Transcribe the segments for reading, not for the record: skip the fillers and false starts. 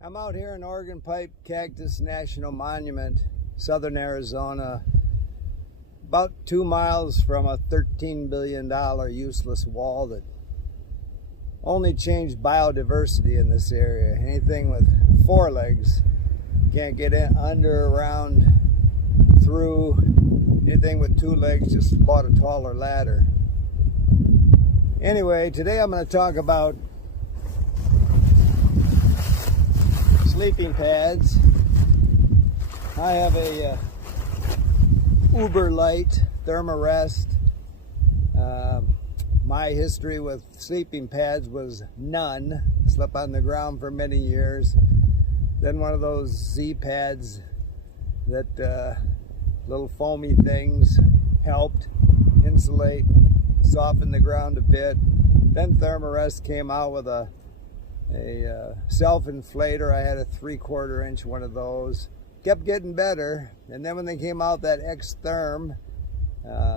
I'm out here in Oregon Pipe Cactus National Monument, southern Arizona, about 2 miles from a $13 billion useless wall that only changed biodiversity in this area. Anything with 4 legs can't get in, under, around, through. Anything with 2 legs just bought a taller ladder. Anyway, today I'm going to talk about sleeping pads. I have a Uberlite Thermarest. My history with sleeping pads was none. Slept on the ground for many years. Then one of those Z pads that little foamy things helped insulate, soften the ground a bit. Then Thermarest came out with a self-inflator. I had a 3/4 inch one of those. Kept getting better, and then when they came out that X-Therm,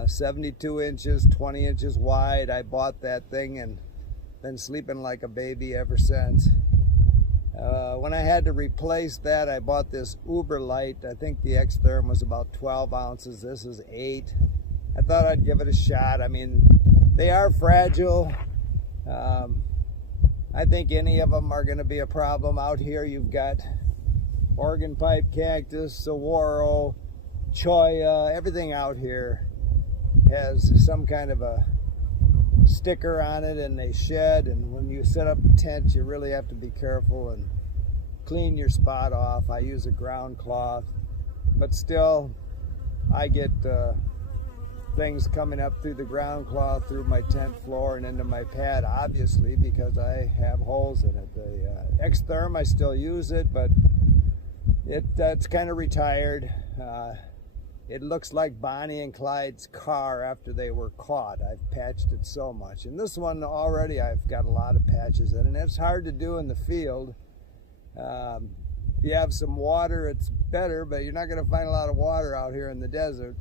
72 inches, 20 inches wide, I bought that thing and been sleeping like a baby ever since. When I had to replace that, I bought this Uberlite. I think the X-Therm was about 12 ounces. This is 8. I thought I'd give it a shot. I mean, they are fragile. I think any of them are going to be a problem. Out here you've got Oregon Pipe Cactus, Saguaro, Cholla. Everything out here has some kind of a sticker on it, and they shed, and when you set up a tent you really have to be careful and clean your spot off. I use a ground cloth, but still I get things coming up through the ground cloth, through my tent floor and into my pad, obviously, because I have holes in it. The X-Therm, I still use it, but it's kind of retired. It looks like Bonnie and Clyde's car after they were caught. I've patched it so much. And this one already I've got a lot of patches in it, and it's hard to do in the field. If you have some water, it's better, but you're not going to find a lot of water out here in the desert.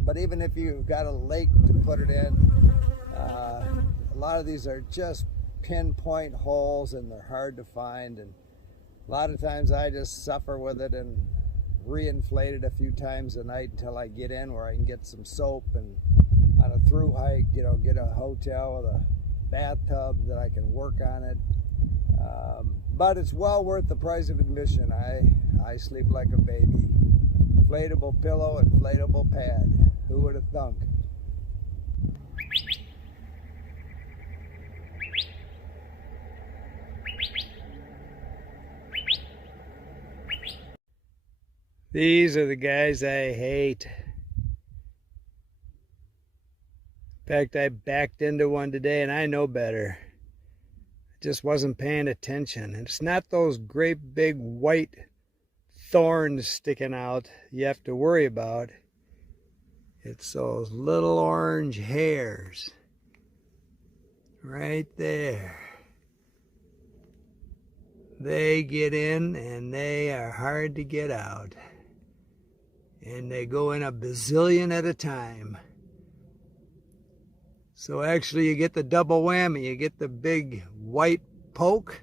But even if you've got a lake to put it in, a lot of these are just pinpoint holes, and they're hard to find. And a lot of times I just suffer with it and re-inflate it a few times a night until I get in where I can get some soap, and on a through hike, you know, get a hotel with a bathtub that I can work on it. But it's well worth the price of admission. I sleep like a baby. Inflatable pillow, inflatable pad. Who would have thunk? These are the guys I hate. In fact, I backed into one today, and I know better. I just wasn't paying attention. And it's not those great big white thorns sticking out you have to worry about. It's those little orange hairs right there. They get in and they are hard to get out, and they go in a bazillion at a time. So actually you get the double whammy. You get the big white poke,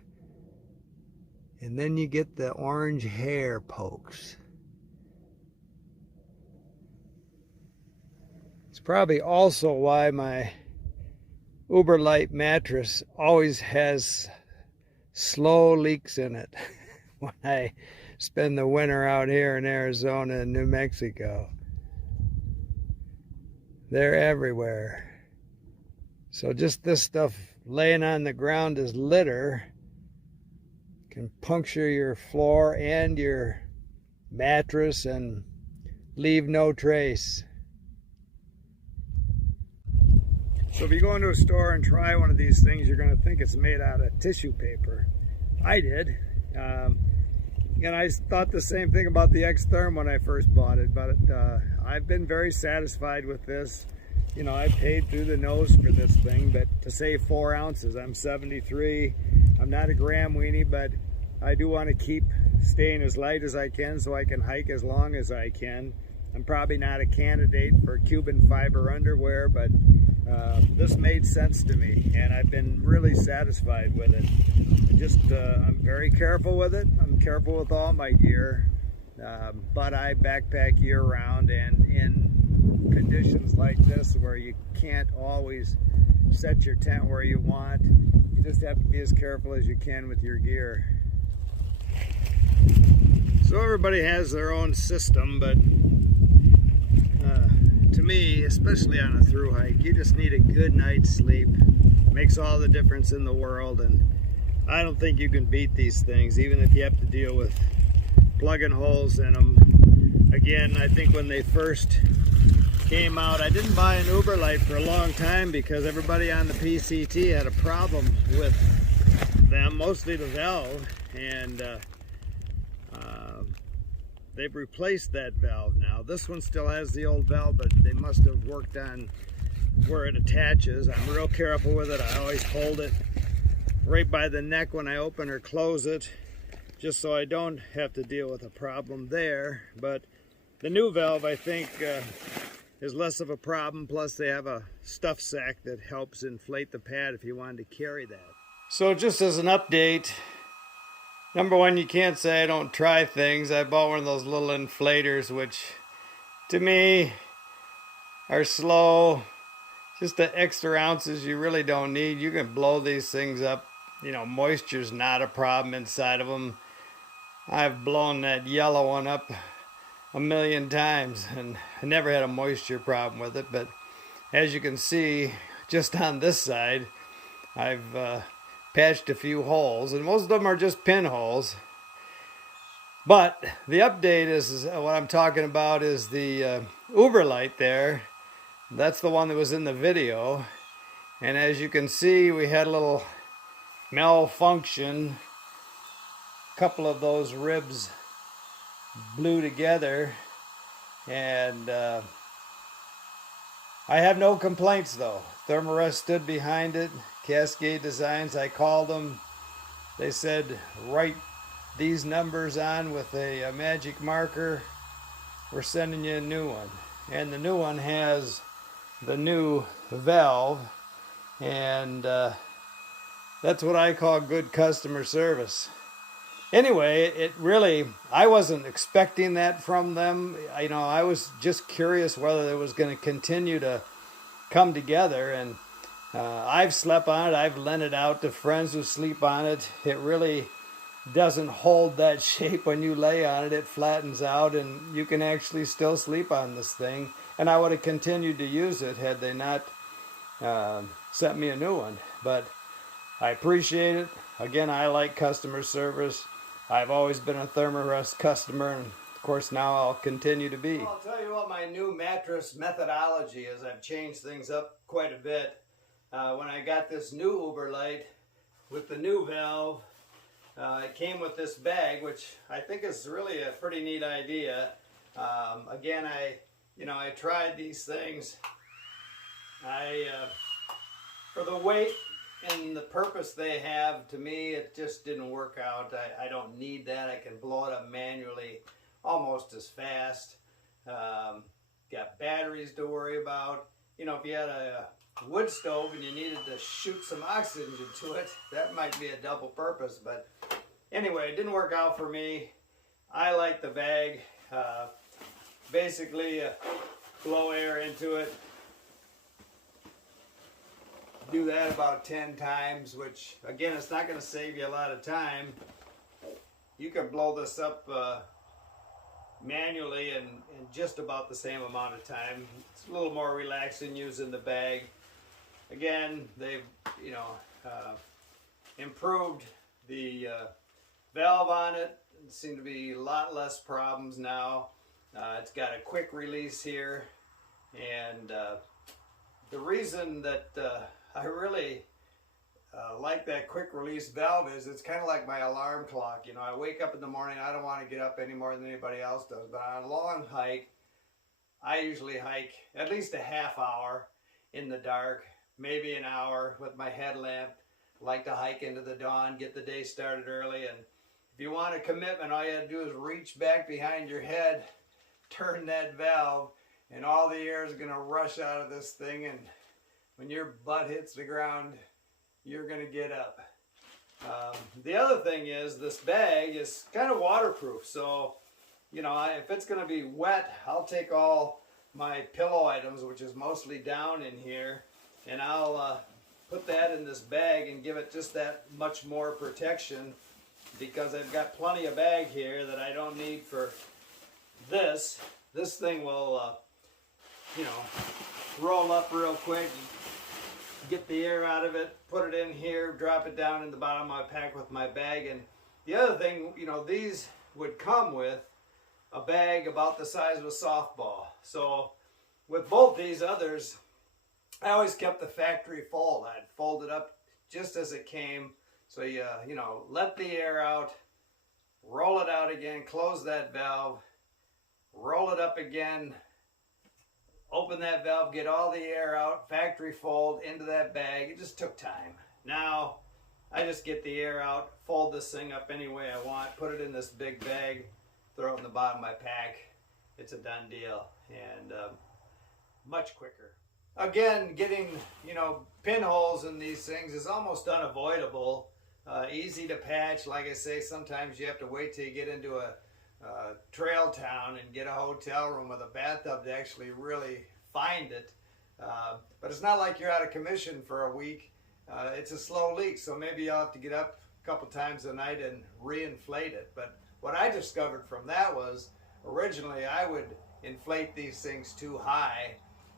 and then you get the orange hair pokes. It's probably also why my Uberlite mattress always has slow leaks in it when I spend the winter out here in Arizona and New Mexico. They're everywhere. So just this stuff laying on the ground as litter can puncture your floor and your mattress and leave no trace. So if you go into a store and try one of these things, you're going to think it's made out of tissue paper. I did. And I thought the same thing about the X-Therm when I first bought it, but I've been very satisfied with this. You know, I paid through the nose for this thing, but to save 4 ounces, I'm 73. I'm not a gram weenie, but I do want to keep staying as light as I can so I can hike as long as I can. I'm probably not a candidate for Cuban fiber underwear, but This made sense to me, and I've been really satisfied with it. I'm very careful with it. I'm careful with all my gear, but I backpack year-round, and in conditions like this where you can't always set your tent where you want, you just have to be as careful as you can with your gear. So everybody has their own system, but to me, especially on a thru hike, you just need a good night's sleep. Makes all the difference in the world, and I don't think you can beat these things, even if you have to deal with plugging holes in them. Again, I think when they first came out, I didn't buy an Uberlite for a long time because everybody on the PCT had a problem with them, mostly the valve, and they've replaced that valve now. This one still has the old valve, but they must have worked on where it attaches. I'm real careful with it. I always hold it right by the neck when I open or close it, just so I don't have to deal with a problem there. But the new valve, I think, is less of a problem. Plus they have a stuff sack that helps inflate the pad if you wanted to carry that. So just as an update, number one, you can't say I don't try things. I bought one of those little inflators, which to me are slow. Just the extra ounces you really don't need. You can blow these things up. You know, moisture's not a problem inside of them. I've blown that yellow one up a million times and I never had a moisture problem with it. But as you can see, just on this side, I've patched a few holes, and most of them are just pinholes. But the update is what I'm talking about is the Uberlite there. That's the one that was in the video. And as you can see, we had a little malfunction. A couple of those ribs blew together, and I have no complaints though. Thermarest stood behind it. Cascade Designs, I called them. They said, write these numbers on with a magic marker. We're sending you a new one. And the new one has the new valve, and that's what I call good customer service. Anyway, it really, I wasn't expecting that from them. You know, I was just curious whether it was going to continue to come together, and I've slept on it. I've lent it out to friends who sleep on it. It really doesn't hold that shape when you lay on it. It flattens out, and you can actually still sleep on this thing. And I would have continued to use it had they not sent me a new one. But I appreciate it. Again, I like customer service. I've always been a Thermarest customer, and of course now I'll continue to be. Well, I'll tell you what my new mattress methodology is. I've changed things up quite a bit. When I got this new Uberlite with the new valve, it came with this bag, which I think is really a pretty neat idea. Again, I tried these things. For the weight and the purpose they have, to me, it just didn't work out. I don't need that. I can blow it up manually almost as fast. Got batteries to worry about. You know, if you had a wood stove and you needed to shoot some oxygen to it, that might be a double purpose. But anyway, it didn't work out for me. I like the bag. Basically, blow air into it. Do that about 10 times, which again, it's not going to save you a lot of time. You can blow this up manually in just about the same amount of time. It's a little more relaxing using the bag. Again, they've improved the valve on it. There seem to be a lot less problems now. It's got a quick release here, and the reason that I really like that quick release valve is it's kind of like my alarm clock. You know, I wake up in the morning, I don't want to get up any more than anybody else does, but on a long hike, I usually hike at least a half hour in the dark, maybe an hour with my headlamp. I like to hike into the dawn, get the day started early, and if you want a commitment, all you have to do is reach back behind your head, turn that valve, and all the air is going to rush out of this thing, and when your butt hits the ground, you're going to get up. The other thing is this bag is kind of waterproof, so you know, if it's going to be wet, I'll take all my pillow items, which is mostly down in here, and I'll put that in this bag and give it just that much more protection, because I've got plenty of bag here that I don't need for this. This thing will, you know, roll up real quick, get the air out of it, put it in here, drop it down in the bottom of my pack with my bag. And the other thing, you know, these would come with a bag about the size of a softball. So with both these others, I always kept the factory fold. I'd fold it up just as it came. So you know, let the air out, roll it out again, close that valve, roll it up again, open that valve, get all the air out, factory fold into that bag. It just took time. Now I just get the air out, fold this thing up any way I want, put it in this big bag, throw it in the bottom of my pack. It's a done deal, and much quicker. Again, getting, you know, pinholes in these things is almost unavoidable. Easy to patch. Like I say, sometimes you have to wait till you get into a trail town and get a hotel room with a bathtub to actually really find it. But it's not like you're out of commission for a week. It's a slow leak, so maybe you'll have to get up a couple times a night and re-inflate it. But what I discovered from that was, originally I would inflate these things too high,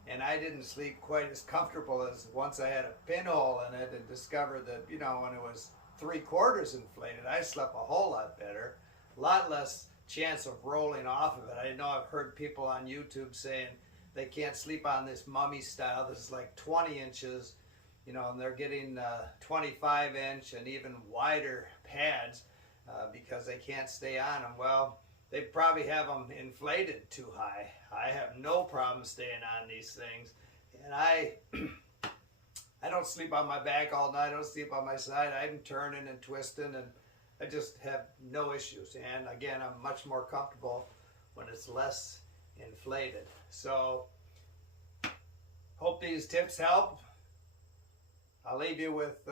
and I didn't sleep quite as comfortable as once I had a pinhole in it and discovered that, you know, when it was 3/4 inflated, I slept a whole lot better, a lot less chance of rolling off of it. I know I've heard people on YouTube saying they can't sleep on this mummy style. This is like 20 inches, you know, and they're getting 25-inch and even wider pads because they can't stay on them. Well, they probably have them inflated too high. I have no problem staying on these things, and I don't sleep on my back all night. I don't sleep on my side. I'm turning and twisting, and I just have no issues. And again, I'm much more comfortable when it's less inflated. So, hope these tips help. I'll leave you with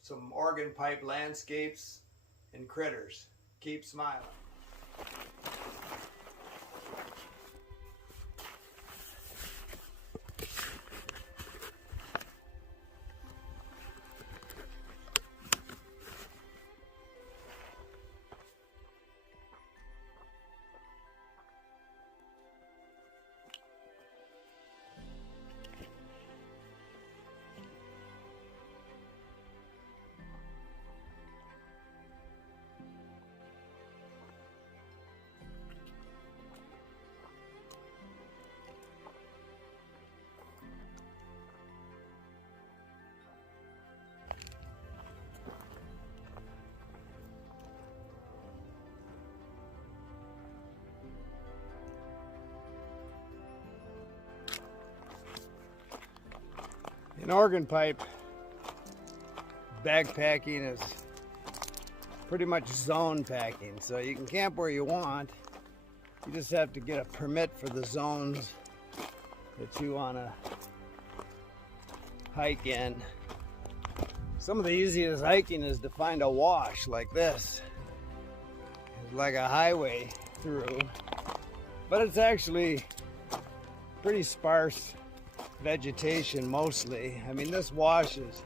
some organ pipe landscapes and critters. Keep smiling. In organ pipe backpacking is pretty much zone packing, so you can camp where you want. You just have to get a permit for the zones that you want to hike in. Some of the easiest hiking is to find a wash like this. It's like a highway through, but it's actually pretty sparse vegetation mostly. I mean, this wash is,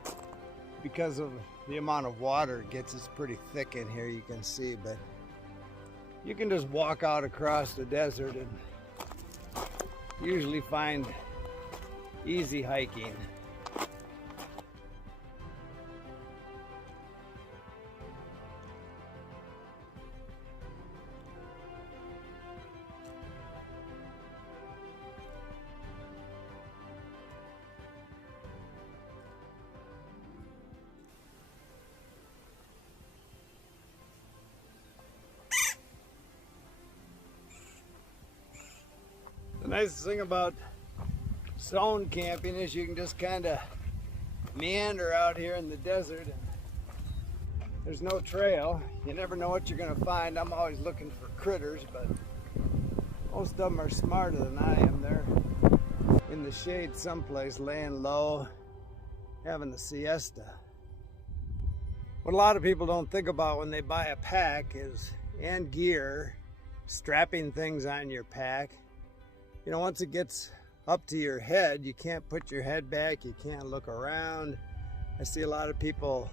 because of the amount of water it gets, it's pretty thick in here, you can see, but you can just walk out across the desert and usually find easy hiking. The nice thing about zone camping is you can just kind of meander out here in the desert, and there's no trail. You never know what you're going to find. I'm always looking for critters, but most of them are smarter than I am. They're in the shade someplace, laying low, having a siesta. What a lot of people don't think about when they buy a pack and gear, strapping things on your pack. You know, once it gets up to your head, you can't put your head back, you can't look around. I see a lot of people,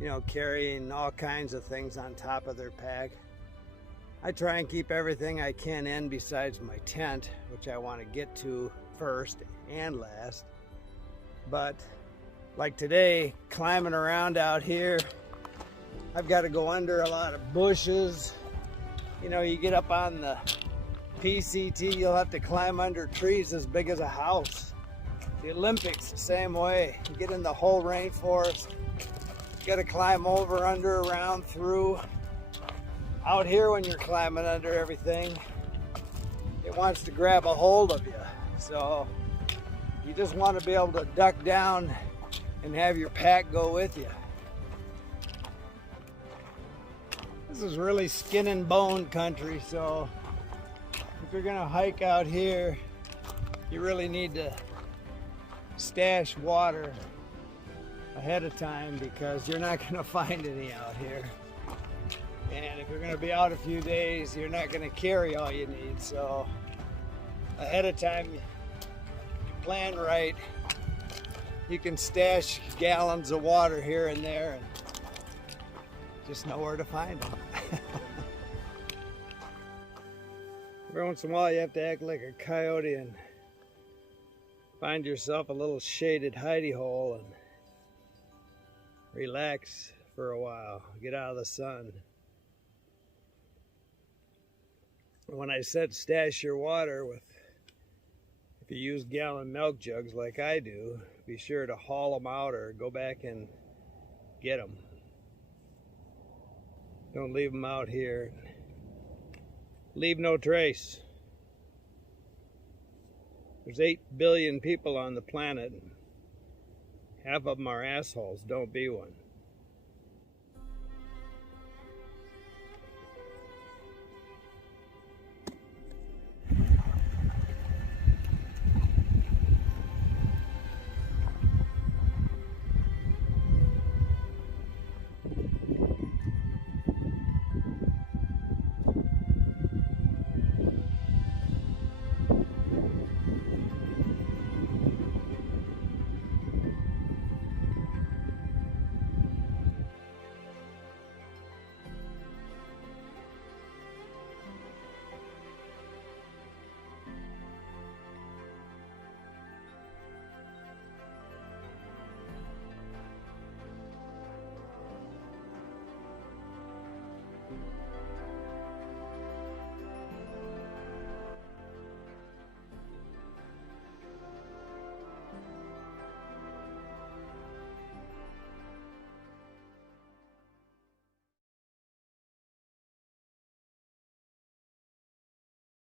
you know, carrying all kinds of things on top of their pack. I try and keep everything I can in besides my tent, which I want to get to first and last. But like today, climbing around out here, I've got to go under a lot of bushes. You know, you get up on the PCT, you'll have to climb under trees as big as a house. The Olympics, the same way. You get in the whole rainforest, you got to climb over, under, around, through. Out here, when you're climbing under everything, it wants to grab a hold of you. So you just want to be able to duck down and have your pack go with you. This is really skin and bone country, so if you're gonna hike out here, you really need to stash water ahead of time because you're not gonna find any out here. And if you're gonna be out a few days, you're not gonna carry all you need. So ahead of time, you plan right. You can stash gallons of water here and there and just know where to find them. Every once in a while you have to act like a coyote and find yourself a little shaded hidey hole and relax for a while, get out of the sun. When I said stash your water if you use gallon milk jugs like I do, be sure to haul them out or go back and get them. Don't leave them out here. Leave no trace. There's 8 billion people on the planet. Half of them are assholes. Don't be one.